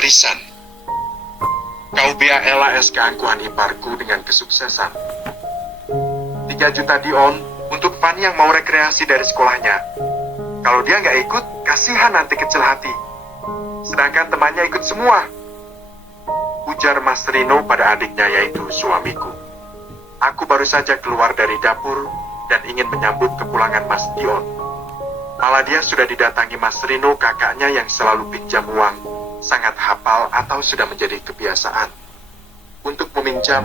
Arisan. Kau biar LAS keangkuhan iparku dengan kesuksesan. 3 juta dion untuk Fanny yang mau rekreasi dari sekolahnya. Kalau dia nggak ikut, kasihan nanti kecil hati. Sedangkan temannya ikut semua. Ujar Mas Rino pada adiknya, yaitu suamiku. Aku baru saja keluar dari dapur dan ingin menyambut kepulangan Mas Dion. Malah dia sudah didatangi Mas Rino, kakaknya yang selalu pinjam uang, sangat hafal atau sudah menjadi kebiasaan untuk meminjam,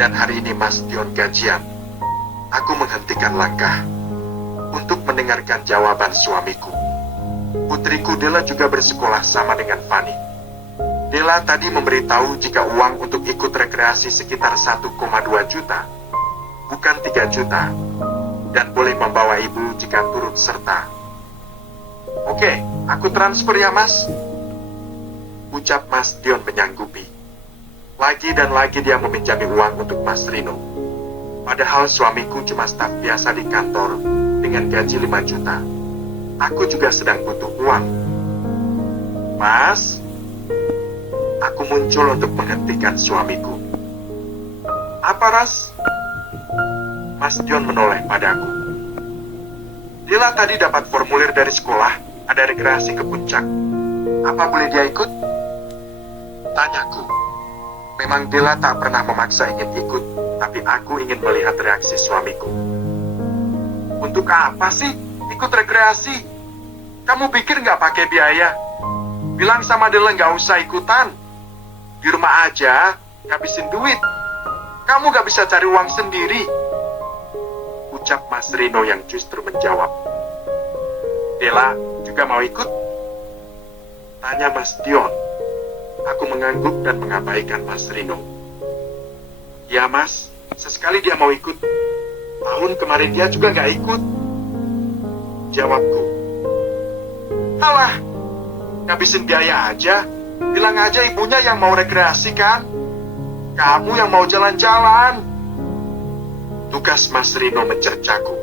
dan hari ini Mas Dion gajian. Aku menghentikan langkah untuk mendengarkan jawaban suamiku. Putriku Della juga bersekolah sama dengan Fanny. Della tadi memberitahu jika uang untuk ikut rekreasi sekitar 1,2 juta, bukan 3 juta, dan boleh membawa ibu jika turut serta. Oke, aku transfer ya mas, ucap Mas Dion menyanggupi. Lagi dan lagi dia meminjami uang untuk Mas Rino. Padahal suamiku cuma staf biasa di kantor dengan gaji 5 juta. Aku juga sedang butuh uang. Mas, aku muncul untuk menghentikan suamiku. Apa Ras? Mas Dion menoleh padaku. Della tadi dapat formulir dari sekolah, ada rekreasi ke puncak. Apa boleh dia ikut? Tanyaku. Memang Della tak pernah memaksa ingin ikut, tapi aku ingin melihat reaksi suamiku. Untuk apa sih ikut rekreasi? Kamu pikir nggak pakai biaya? Bilang sama Della nggak usah ikutan. Di rumah aja, ngabisin duit. Kamu nggak bisa cari uang sendiri, ucap Mas Rino yang justru menjawab. Della juga mau ikut? Tanya Mas Dion. Aku mengangguk dan mengabaikan Mas Rino. Ya mas, sesekali dia mau ikut. Tahun kemarin dia juga nggak ikut, jawabku. Alah, ngabisin biaya aja. Bilang aja ibunya yang mau rekreasi kan? Kamu yang mau jalan-jalan. Tugas Mas Rino mencercaku.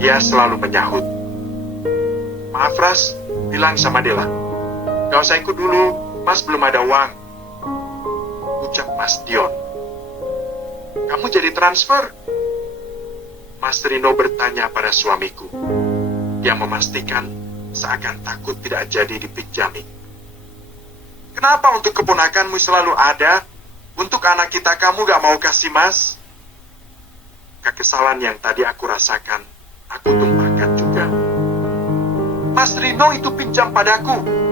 Dia selalu menyahut. Maaf Ras, bilang sama Della. Gak usah ikut dulu, mas belum ada uang, ucap Mas Dion. Kamu jadi transfer? Mas Rino bertanya pada suamiku. Dia memastikan seakan takut tidak jadi dipinjami. Kenapa untuk keponakanmu selalu ada? Untuk anak kita kamu gak mau kasih mas? Kekesalan yang tadi aku rasakan, aku tumpahkan juga. Mas Rino itu pinjam padaku.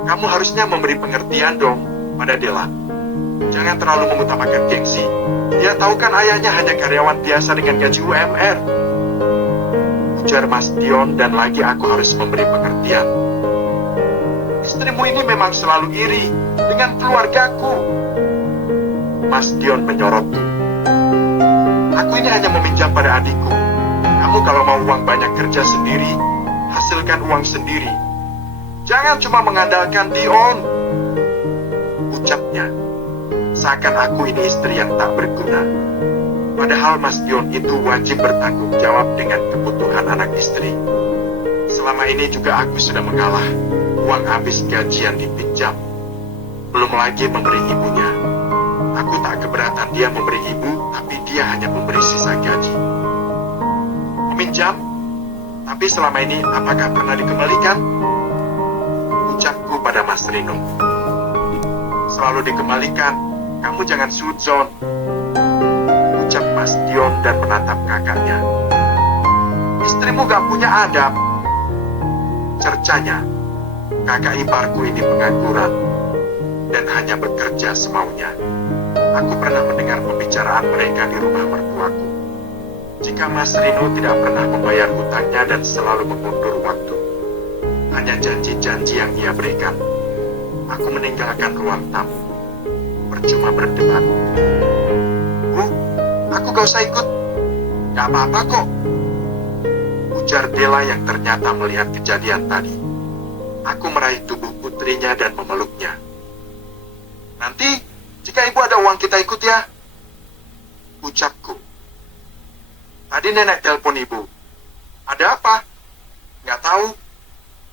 Kamu harusnya memberi pengertian dong pada Della. Jangan terlalu mengutamakan gengsi. Dia tahu kan ayahnya hanya karyawan biasa dengan gaji UMR. Ujar Mas Dion, dan lagi aku harus memberi pengertian. Istrimu ini memang selalu iri dengan keluargaku. Mas Dion menyorotku. Aku ini hanya meminjam pada adikku. Kamu kalau mau uang banyak kerja sendiri, hasilkan uang sendiri. Jangan cuma mengandalkan Dion, ucapnya. Seakan aku ini istri yang tak berguna. Padahal Mas Dion itu wajib bertanggung jawab dengan kebutuhan anak istri. Selama ini juga aku sudah mengalah. Uang habis gajian dipinjam. Belum lagi memberi ibunya. Aku tak keberatan dia memberi ibu, tapi dia hanya memberi sisa gaji. Meminjam? Tapi selama ini apakah pernah dikembalikan? Ucapku pada Mas Rino. Selalu dikembalikan. Kamu jangan sudzon, ucap Mas Dion dan menatap kakaknya. Istrimu gak punya adab, cercanya. Kakak iparku ini pengangguran dan hanya bekerja semaunya. Aku pernah mendengar pembicaraan mereka di rumah mertuaku. Jika Mas Rino tidak pernah membayar hutangnya dan selalu mengundur waktu, hanya janji-janji yang ia berikan, aku meninggalkan ruang tamu. Percuma berdebat. Bu, aku gak usah ikut. Gak apa-apa kok, ujar Della yang ternyata melihat kejadian tadi. Aku meraih tubuh putrinya dan memeluknya. Nanti, jika ibu ada uang kita ikut ya, ucapku. Tadi nenek telepon ibu. Ada apa? Gak tahu.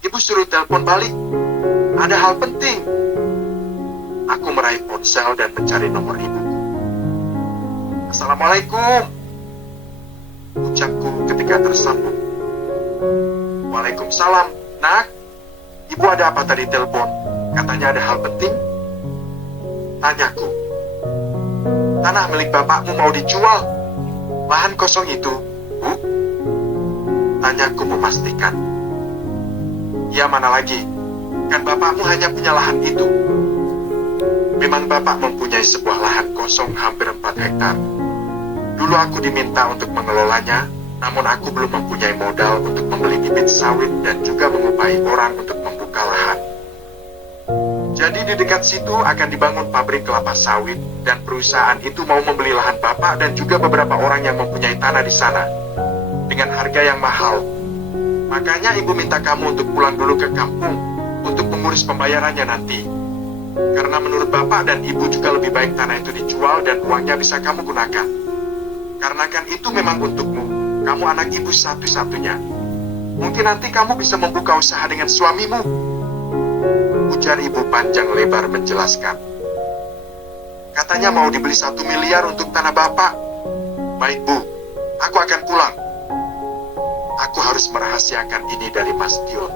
Ibu suruh telepon balik. Ada hal penting, Aku meraih ponsel dan mencari nomor ibuku. "Assalamualaikum," ucapku ketika tersambung. "Waalaikumsalam, nak. Ibu ada apa tadi telepon? Katanya ada hal penting?" Tanyaku. "Tanah milik bapakmu mau dijual. Lahan kosong itu, Bu?" Tanyaku memastikan. "Ya mana lagi, kan bapakmu hanya punya lahan itu." Memang bapak mempunyai sebuah lahan kosong hampir 4 hektar. Dulu aku diminta untuk mengelolanya, namun aku belum mempunyai modal untuk membeli bibit sawit dan juga mengupahi orang untuk membuka lahan. Jadi di dekat situ akan dibangun pabrik kelapa sawit dan perusahaan itu mau membeli lahan bapak dan juga beberapa orang yang mempunyai tanah di sana dengan harga yang mahal. Makanya ibu minta kamu untuk pulang dulu ke kampung untuk mengurus pembayarannya nanti. Karena menurut bapak dan ibu juga lebih baik tanah itu dijual dan uangnya bisa kamu gunakan. Karena kan itu memang untukmu, kamu anak ibu satu-satunya. Mungkin nanti kamu bisa membuka usaha dengan suamimu. Ujar ibu panjang lebar menjelaskan. Katanya mau dibeli 1 miliar untuk tanah bapak. Baik Bu, aku akan pulang. Aku harus merahasiakan ini dari Mas Dion.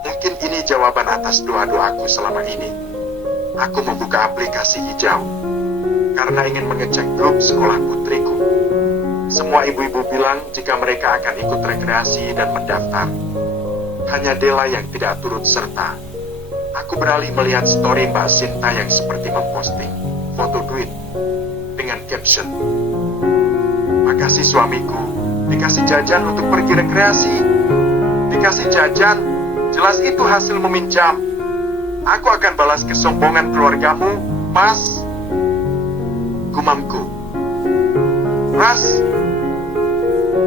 Mungkin ini jawaban atas doa-doaku selama ini. Aku membuka aplikasi hijau karena ingin mengecek grup sekolah putriku. Semua ibu-ibu bilang jika mereka akan ikut rekreasi dan mendaftar. Hanya Dela yang tidak turut serta. Aku beralih melihat story Mbak Sinta yang seperti memposting foto duit dengan caption, "Makasih suamiku, dikasih jajan untuk pergi rekreasi." Dikasih jajan, jelas itu hasil meminjam. Aku akan balas kesombongan keluargamu, Mas. Gumamku. "Ras."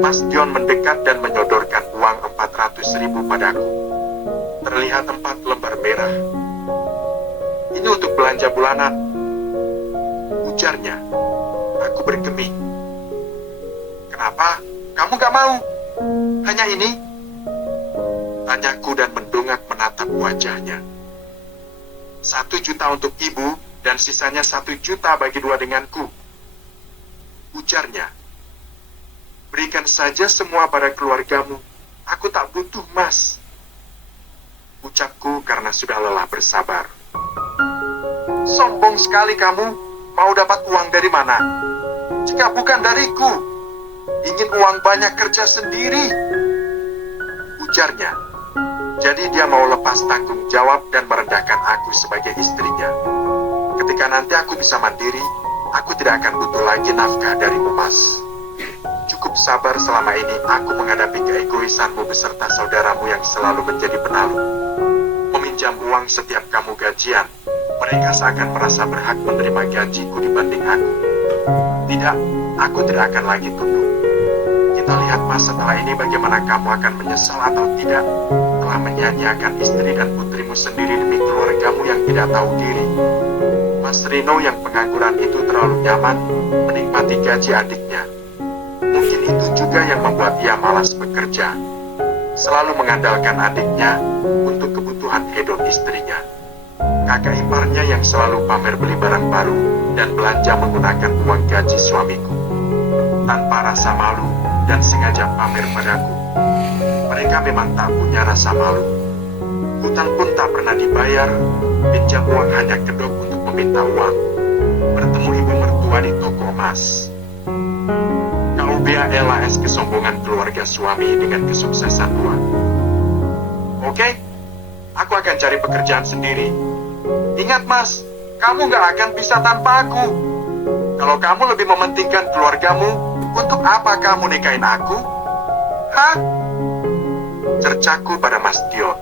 Mas Dion mendekat dan menyodorkan uang 400.000 padaku. Terlihat 4 lembar merah. "Ini untuk belanja bulanan," ujarnya. Aku bergeming. "Kenapa? Kamu gak mau? Hanya ini?" Tanyaku dan mendongak menatap wajahnya. 1 juta untuk ibu dan sisanya 1 juta bagi 2 denganku, ujarnya. "Berikan saja semua pada keluargamu. Aku tak butuh, Mas," ucapku karena sudah lelah bersabar. "Sombong sekali kamu. Mau dapat uang dari mana? Jika bukan dariku. Ingin uang banyak kerja sendiri," ujarnya. Jadi dia mau lepas tanggung jawab dan merendahkan aku sebagai istrinya. Ketika nanti aku bisa mandiri, aku tidak akan butuh lagi nafkah darimu, Mas. Cukup sabar selama ini aku menghadapi keegoisanmu beserta saudaramu yang selalu menjadi penalu. Meminjam uang setiap kamu gajian, mereka seakan merasa berhak menerima gajiku dibanding aku. Tidak, aku tidak akan lagi tunduk. Kita lihat Mas setelah ini bagaimana kamu akan menyesal atau tidak telah menyanyiakan istri dan putrimu sendiri demi keluargamu yang tidak tahu diri. Mas Rino yang pengangguran itu terlalu nyaman menikmati gaji adiknya. Mungkin itu juga yang membuat ia malas bekerja. Selalu mengandalkan adiknya untuk kebutuhan hedon istrinya. Kakak iparnya yang selalu pamer beli barang baru dan belanja menggunakan uang gaji suamiku. Tanpa rasa malu dan sengaja pamer padaku. Mereka memang tak punya rasa malu. Hutang pun tak pernah dibayar, pinjam uang hanya kedok untuk meminta uang. Bertemu ibu mertua di toko emas. KUBALAS kesombongan keluarga suami dengan kesuksesan uang. Oke, aku akan cari pekerjaan sendiri. Ingat Mas, kamu gak akan bisa tanpa aku. Kalau kamu lebih mementingkan keluargamu, untuk apa kamu nikahin aku? Hah? Cercaku pada Mas Dion.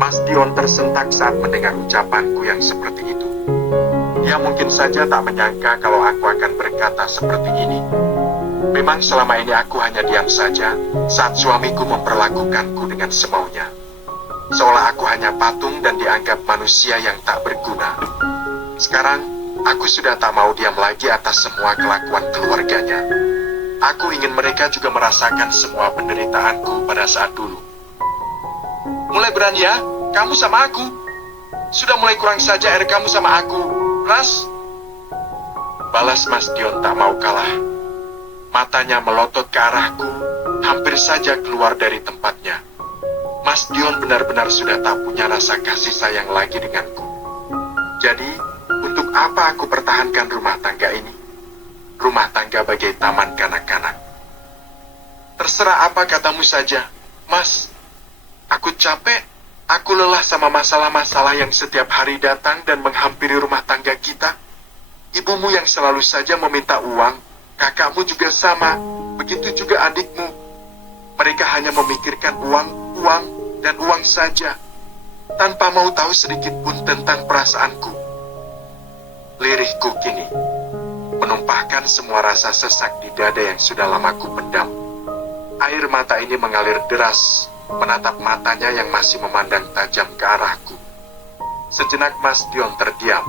Mas Dion tersentak saat mendengar ucapanku yang seperti itu. Dia mungkin saja tak menyangka kalau aku akan berkata seperti ini. Memang selama ini aku hanya diam saja saat suamiku memperlakukanku dengan semaunya. Seolah aku hanya patung dan dianggap manusia yang tak berguna. Sekarang, aku sudah tak mau diam lagi atas semua kelakuan keluarganya. Aku ingin mereka juga merasakan semua penderitaanku pada saat dulu. Mulai berani ya, kamu sama aku. Sudah mulai kurang saja air kamu sama aku, Ras. Balas Mas Dion tak mau kalah. Matanya melotot ke arahku, hampir saja keluar dari tempatnya. Mas Dion benar-benar sudah tak punya rasa kasih sayang lagi denganku. Jadi, untuk apa aku pertahankan rumah tangga ini? Rumah tangga bagai taman kanak-kanak. Terserah apa katamu saja, Mas. Aku capek, aku lelah sama masalah-masalah yang setiap hari datang dan menghampiri rumah tangga kita. Ibumu yang selalu saja meminta uang, kakakmu juga sama, begitu juga adikmu. Mereka hanya memikirkan uang, dan uang saja, tanpa mau tahu sedikit pun tentang perasaanku. Lirihku kini menumpahkan semua rasa sesak di dada yang sudah lama ku pendam. Air mata ini mengalir deras, menatap matanya yang masih memandang tajam ke arahku. Sejenak Mas Dion terdiam.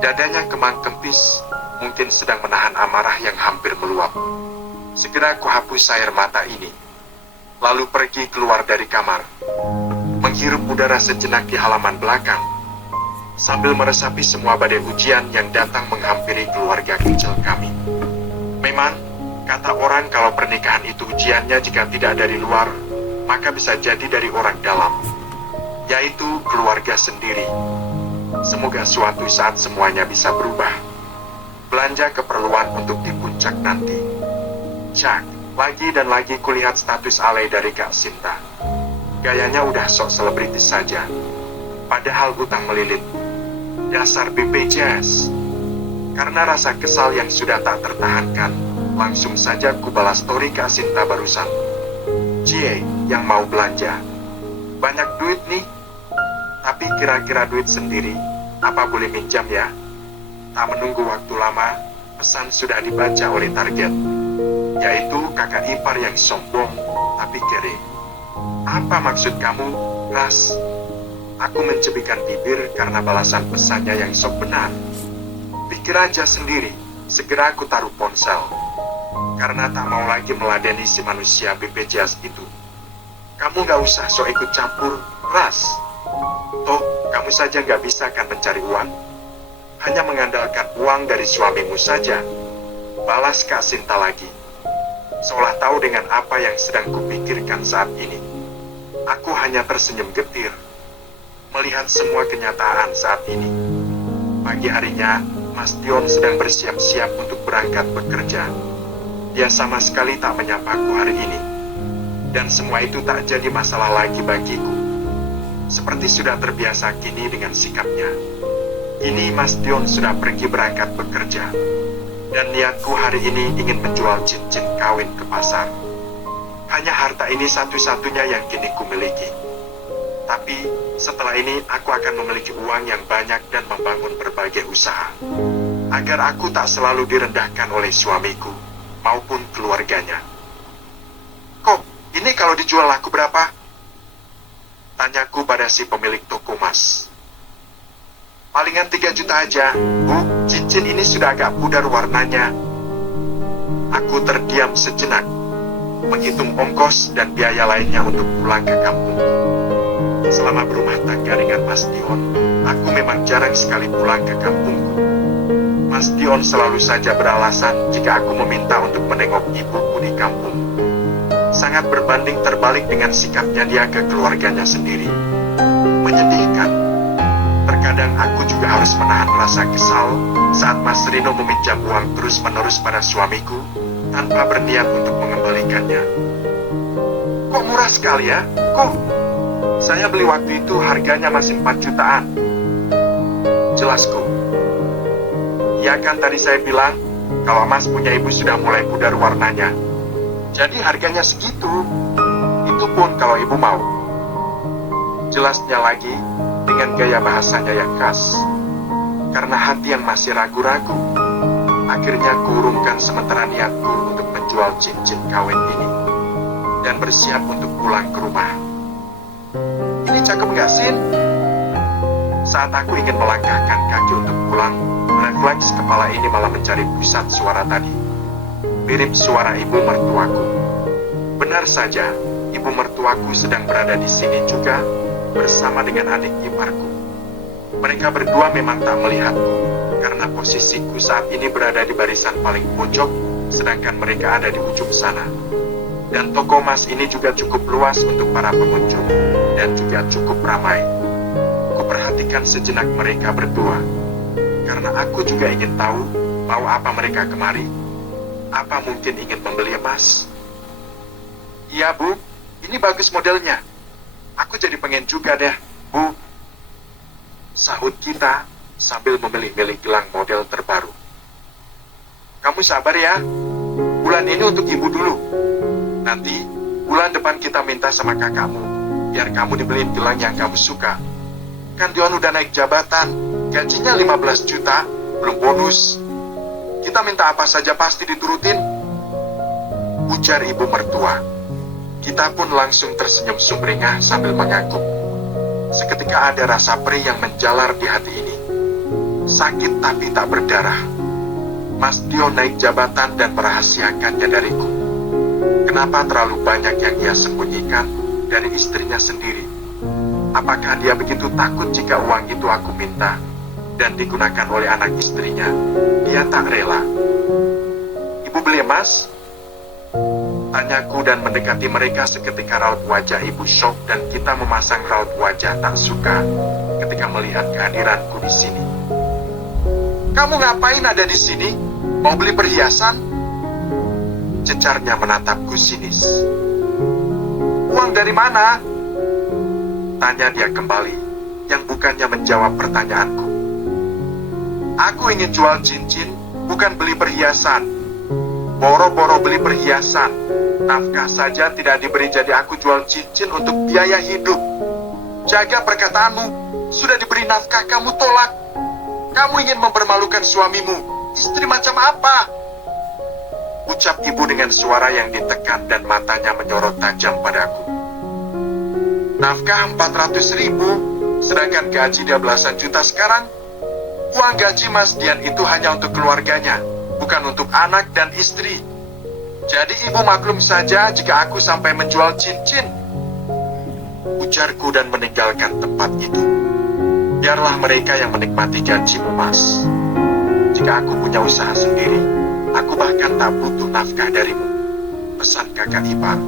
Dadanya kemang kempis, mungkin sedang menahan amarah yang hampir meluap. Segera ku hapus air mata ini, lalu pergi keluar dari kamar, menghirup udara sejenak di halaman belakang, sambil meresapi semua badai ujian yang datang menghampiri keluarga kecil kami. Memang, kata orang kalau pernikahan itu ujiannya jika tidak dari luar, maka bisa jadi dari orang dalam, yaitu keluarga sendiri. Semoga suatu saat semuanya bisa berubah. Belanja keperluan untuk di puncak nanti. Cak, lagi dan lagi kulihat status alay dari Kak Sinta. Gayanya udah sok selebritis saja, padahal utang melilit. Dasar BPJS. Karena rasa kesal yang sudah tak tertahankan, langsung saja ku balas story Kak Sinta barusan. Cie, yang mau belanja. Banyak duit nih. Tapi kira-kira duit sendiri, apa boleh minjam ya? Tak menunggu waktu lama, pesan sudah dibaca oleh target, yaitu kakak ipar yang sombong, tapi kere. Apa maksud kamu, Ras? Aku mencebikan bibir karena balasan pesannya yang sok benar. Pikir aja sendiri, segera aku taruh ponsel. Karena tak mau lagi meladeni si manusia BPJS itu. Kamu gak usah sok ikut campur, Ras. Toh, kamu saja gak bisa kan mencari uang? Hanya mengandalkan uang dari suamimu saja. Balas Kak Sinta lagi. Seolah tahu dengan apa yang sedang kupikirkan saat ini. Aku hanya tersenyum getir melihat semua kenyataan saat ini. Pagi harinya, Mas Dion sedang bersiap-siap untuk berangkat bekerja. Dia sama sekali tak menyapaku hari ini. Dan semua itu tak jadi masalah lagi bagiku. Seperti sudah terbiasa kini dengan sikapnya. Kini Mas Dion sudah pergi berangkat bekerja. Dan niatku hari ini ingin menjual cincin kawin ke pasar. Hanya harta ini satu-satunya yang kini ku miliki. Tapi setelah ini aku akan memiliki uang yang banyak dan membangun berbagai usaha. Agar aku tak selalu direndahkan oleh suamiku maupun keluarganya. Kok, ini kalau dijual laku berapa? Tanyaku pada si pemilik toko emas. Palingan 3 juta aja, Bu, cincin ini sudah agak pudar warnanya. Aku terdiam sejenak, menghitung ongkos dan biaya lainnya untuk pulang ke kampung. Selama berumah tangga dengan Mas Dion, aku memang jarang sekali pulang ke kampungku. Mas Dion selalu saja beralasan jika aku meminta untuk menengok ibuku di kampung. Sangat berbanding terbalik dengan sikapnya dia ke keluarganya sendiri. Menyedihkan. Terkadang aku juga harus menahan rasa kesal saat Mas Rino meminjam uang terus-menerus pada suamiku tanpa berniat untuk mengembalikannya. Kok murah sekali ya? Kok? Saya beli waktu itu harganya masih 4 jutaan. Jelasku. Ya kan tadi saya bilang, kalau Mas punya ibu sudah mulai pudar warnanya. Jadi harganya segitu. Itu pun kalau ibu mau. Jelasnya lagi, dengan gaya bahasanya yang khas. Karena hati yang masih ragu-ragu, akhirnya kuurungkan sementara niatku untuk menjual cincin kawin ini. Dan bersiap untuk pulang ke rumah. Ini cakep gak, Sin? Saat aku ingin melangkahkan kaki untuk pulang, refleks kepala ini malah mencari pusat suara tadi. Mirip suara ibu mertuaku. Benar saja, ibu mertuaku sedang berada di sini juga, bersama dengan adik iparku. Mereka berdua memang tak melihatku, karena posisiku saat ini berada di barisan paling pojok, sedangkan mereka ada di ujung sana. Dan toko emas ini juga cukup luas untuk para pengunjung, dan juga cukup ramai. Kuperhatikan sejenak mereka berdua, karena aku juga ingin tahu mau apa mereka kemari. Apa mungkin ingin membeli emas? Iya Bu, ini bagus modelnya. Aku jadi pengen juga deh, Bu. Sahut kita sambil memilih-milih gelang model terbaru. Kamu sabar ya, bulan ini untuk ibu dulu. Nanti, bulan depan kita minta sama kakakmu, biar kamu dibeliin gelang yang kamu suka. Kan Dion udah naik jabatan, gajinya 15 juta, belum bonus. Kita minta apa saja pasti diturutin, ujar ibu mertua. Kita pun langsung tersenyum sumringah sambil mengangguk. Seketika ada rasa perih yang menjalar di hati ini. Sakit tapi tak berdarah. Mas Dion naik jabatan dan merahasiakannya dariku. Kenapa terlalu banyak yang ia sembunyikan dari istrinya sendiri? Apakah dia begitu takut jika uang itu aku minta dan digunakan oleh anak istrinya? Dia tak rela. Ibu beli emas? Tanyaku dan mendekati mereka seketika raut wajah ibu syok dan kita memasang raut wajah tak suka ketika melihat kehadiranku di sini. Kamu ngapain ada di sini? Mau beli perhiasan? Cecarnya menatapku sinis. Uang dari mana? Tanya dia kembali, yang bukannya menjawab pertanyaanku. Aku ingin jual cincin, bukan beli perhiasan. Boro-boro beli perhiasan, nafkah saja tidak diberi, jadi aku jual cincin untuk biaya hidup. Jaga perkataanmu, sudah diberi nafkah kamu tolak. Kamu ingin mempermalukan suamimu, istri macam apa? Ucap ibu dengan suara yang ditekan dan matanya menyorot tajam padaku. Nafkah 400.000, sedangkan gaji dia belasan juta sekarang. Uang gaji Mas Dian itu hanya untuk keluarganya, bukan untuk anak dan istri. Jadi ibu maklum saja jika aku sampai menjual cincin, ujarku dan meninggalkan tempat itu. Biarlah mereka yang menikmati gajimu, Mas. Jika aku punya usaha sendiri, aku bahkan tak butuh nafkah darimu, pesan kakak ipar.